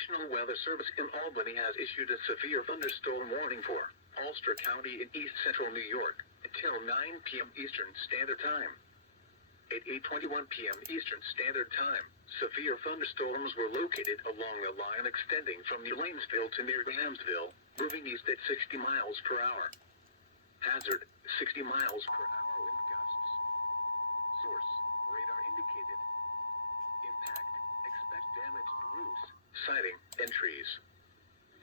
National Weather Service in Albany has issued a severe thunderstorm warning for Ulster County in east central New York until 9 p.m. Eastern Standard Time. At 8:21 p.m. Eastern Standard Time, severe thunderstorms were located along a line extending from New Lanesville to near Grahamsville, moving east at 60 miles per hour. Hazard, 60 miles per hour wind gusts. Source, radar indicated. Impact, expect damage to roofs, siding, and trees.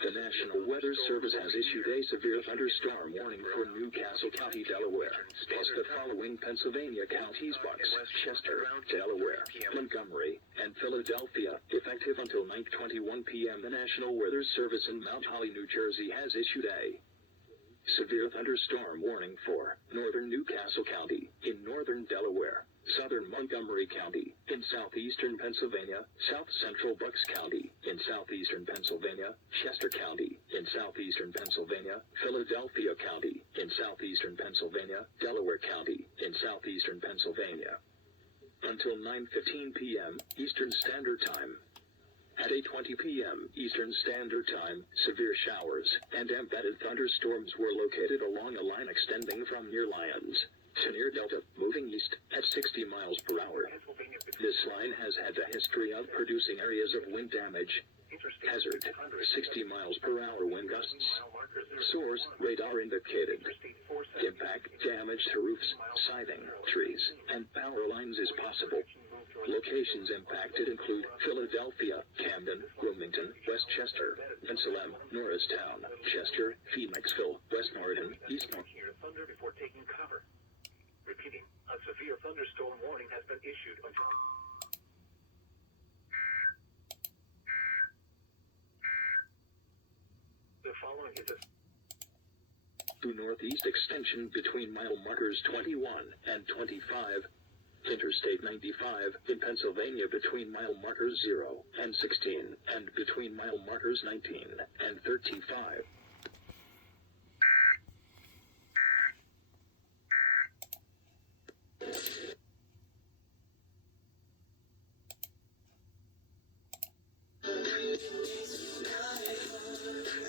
The National Weather Service has issued a severe thunderstorm warning for Newcastle County, Delaware, plus the following Pennsylvania counties: Bucks, Chester, Delaware, Montgomery, and Philadelphia. Effective until 9:21 p.m., the National Weather Service in Mount Holly, New Jersey has issued a severe thunderstorm warning for northern Newcastle County, in northern Delaware, southern Montgomery County, in southeastern Pennsylvania, south central Bucks County, in southeastern Pennsylvania, Chester County, in southeastern Pennsylvania, Philadelphia County, in southeastern Pennsylvania, Delaware County, in southeastern Pennsylvania. Until 9:15 p.m. Eastern Standard Time. At 8:20 p.m. Eastern Standard Time, severe showers and embedded thunderstorms were located along a line extending from near Lyons to near Delta, moving east at 60 miles per hour. This line has had a history of producing areas of wind damage. Hazard, 60 miles per hour wind gusts. Source, radar indicated. Impact, damage to roofs, siding, trees, and power lines is possible. Locations impacted include Philadelphia, Camden, Wilmington, Westchester, Rensselaer, Norristown, Chester, Phoenixville, West Norton, East Norton. Hear thunder before taking cover. Repeating, a severe thunderstorm warning has been issued until the following is a To northeast extension between mile markers 21 and 25. Interstate 95 in Pennsylvania between mile markers 0 and 16 and between mile markers 19 and 35.